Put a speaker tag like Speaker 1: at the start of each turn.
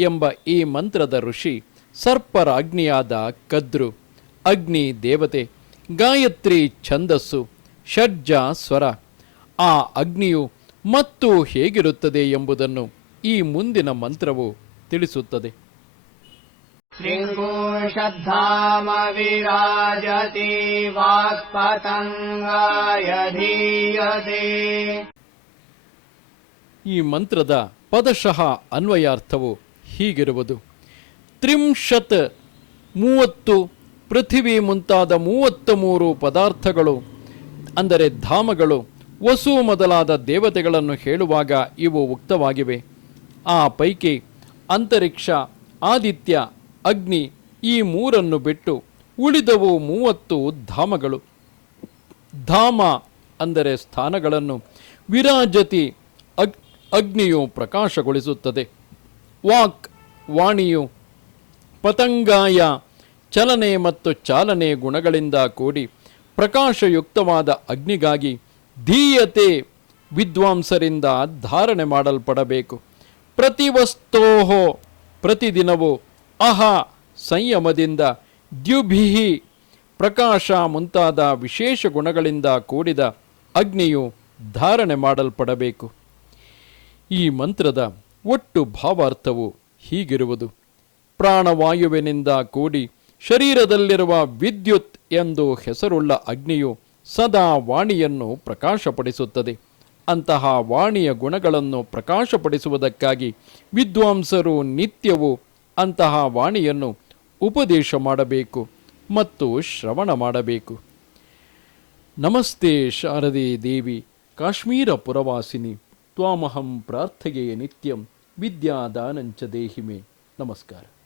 Speaker 1: ಎಂಬ ಈ ಮಂತ್ರದ ಋಷಿ ಸರ್ಪರಾಜ್ಞಿಯಾದ ಕದ್ರು ಅಗ್ನಿ ದೇವತೆ ಗಾಯತ್ರಿ ಛಂದಸ್ಸು ಷಡ್ಜ ಸ್ವರ. ಆ ಅಗ್ನಿಯು ಮತ್ತು ಹೇಗಿರುತ್ತದೆ ಎಂಬುದನ್ನು ಈ ಮುಂದಿನ ಮಂತ್ರವು ತಿಳಿಸುತ್ತದೆ.
Speaker 2: ಶೃಂಗೋಷದ್ಧಾಮವಿರಾಜತಿ
Speaker 1: ಈ ಮಂತ್ರದ ಪದಶಃ ಅನ್ವಯಾರ್ಥವು ಹೀಗಿರುವುದು. ತ್ರಿಂಶತ್ ಮೂವತ್ತು ಪೃಥಿವಿ ಮುಂತಾದ ಮೂವತ್ತ ಮೂರು ಪದಾರ್ಥಗಳು, ಅಂದರೆ ಧಾಮಗಳು, ವಸು ಮೊದಲಾದ ದೇವತೆಗಳನ್ನು ಹೇಳುವಾಗ ಇವು ಉಕ್ತವಾಗಿವೆ. ಆ ಪೈಕಿ ಅಂತರಿಕ್ಷ, ಆದಿತ್ಯ, ಅಗ್ನಿ ಈ ಮೂರನ್ನು ಬಿಟ್ಟು ಉಳಿದವು ಮೂವತ್ತು ಧಾಮಗಳು. ಧಾಮ ಅಂದರೆ ಸ್ಥಾನಗಳನ್ನು ವಿರಾಜತಿ ಅಗ್, ಅಗ್ನಿಯು ಪ್ರಕಾಶಗೊಳಿಸುತ್ತದೆ. ವಾಕ್ ವಾಣಿಯು ಪತಂಗಾಯ ಚಲನೆ ಮತ್ತು ಚಾಲನೆ ಗುಣಗಳಿಂದ ಕೂಡಿ ಪ್ರಕಾಶಯುಕ್ತವಾದ ಅಗ್ನಿಗಾಗಿ ಧೀಯತೆ ವಿದ್ವಾಂಸರಿಂದ ಧಾರಣೆ ಮಾಡಲ್ಪಡಬೇಕು. ಪ್ರತಿವಸ್ತೋಹೋ ಪ್ರತಿದಿನವೂ ಅಹ ಸಂಯಮದಿಂದ ದ್ಯುಭಿಹಿ ಪ್ರಕಾಶ ಮುಂತಾದ ವಿಶೇಷ ಗುಣಗಳಿಂದ ಕೂಡಿದ ಅಗ್ನಿಯು ಧಾರಣೆ ಮಾಡಲ್ಪಡಬೇಕು. ಈ ಮಂತ್ರದ ಒಟ್ಟು ಭಾವಾರ್ಥವು ಹೀಗಿರುವುದು. ಪ್ರಾಣವಾಯುವಿನಿಂದ ಕೂಡಿ ಶರೀರದಲ್ಲಿರುವ ವಿದ್ಯುತ್ ಎಂದು ಹೆಸರುಳ್ಳ ಅಗ್ನಿಯು ಸದಾ ವಾಣಿಯನ್ನು ಪ್ರಕಾಶಪಡಿಸುತ್ತದೆ. ಅಂತಹ ವಾಣಿಯ ಗುಣಗಳನ್ನು ಪ್ರಕಾಶಪಡಿಸುವುದಕ್ಕಾಗಿ ವಿದ್ವಾಂಸರು ನಿತ್ಯವೂ ಅಂತಹ ವಾಣಿಯನ್ನು ಉಪದೇಶ ಮಾಡಬೇಕು ಮತ್ತು ಶ್ರವಣ ಮಾಡಬೇಕು. ನಮಸ್ತೆ ಶಾರದೆ ದೇವಿ, ಕಾಶ್ಮೀರ ಪುರವಾಸಿನಿ, ತ್ವಾಮಹಂ ಪ್ರಾರ್ಥೆಯೇ ನಿತ್ಯಂ. വിദ്യാദാനഞ്ച ദേഹിമേ. നമസ്കാരം.